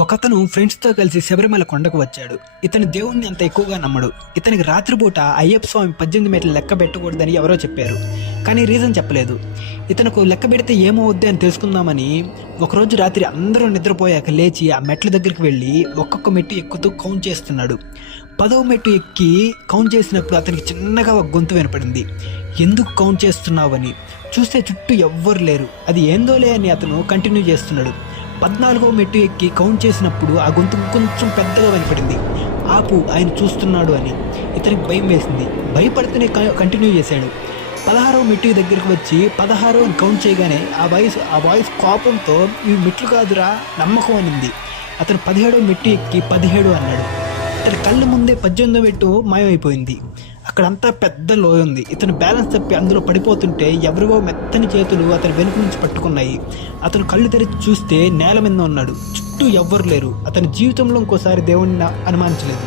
ఒకతను ఫ్రెండ్స్తో కలిసి శబరిమల కొండకు వచ్చాడు. ఇతను దేవుణ్ణి అంత ఎక్కువగా నమ్మడు. ఇతనికి రాత్రిపూట అయ్యప్ప స్వామి 18 మెట్లు లెక్క పెట్టకూడదని ఎవరో చెప్పారు, కానీ రీజన్ చెప్పలేదు. ఇతనుకు లెక్క పెడితే ఏమవుద్ది అని తెలుసుకుందామని ఒకరోజు రాత్రి అందరూ నిద్రపోయాక లేచి ఆ మెట్ల దగ్గరికి వెళ్ళి ఒక్కొక్క మెట్టు ఎక్కుతూ కౌంట్ చేస్తున్నాడు. 10వ మెట్టు ఎక్కి కౌంట్ చేసినప్పుడు అతనికి చిన్నగా ఒక గొంతు వినపడింది. ఎందుకు కౌంట్ చేస్తున్నావని చూస్తే చుట్టూ ఎవ్వరు లేరు. అది ఏందోలే అని అతను కంటిన్యూ చేస్తున్నాడు. 14వ మెట్టు ఎక్కి కౌంట్ చేసినప్పుడు ఆ గొంతు కొంచెం పెద్దగా వినపడింది. ఆపు, ఆయన చూస్తున్నాడు అని. ఇతనికి భయం వేసింది. భయపడితేనే కంటిన్యూ చేశాడు. 16వ మెట్టు దగ్గరికి వచ్చి 16 అని కౌంట్ చేయగానే ఆ వాయిస్ కోపంతో ఇవి మెట్లు కాదురా, నమ్మకం అనింది. అతను 17వ మెట్టు ఎక్కి 17 అన్నాడు. అతని కళ్ళ ముందే 18వ మెట్టు మాయమైపోయింది. అక్కడంతా పెద్ద లోయ ఉంది. ఇతను బ్యాలెన్స్ తప్పి అందులో పడిపోతుంటే ఎవరివో మెత్తని చేతులు అతని వెనుక నుంచి పట్టుకున్నాయి. అతను కళ్ళు తెరిచి చూస్తే నేల మీద ఉన్నాడు. చుట్టూ ఎవ్వరు లేరు. అతని జీవితంలో ఇంకోసారి దేవుణ్ణి అనుమానించలేదు.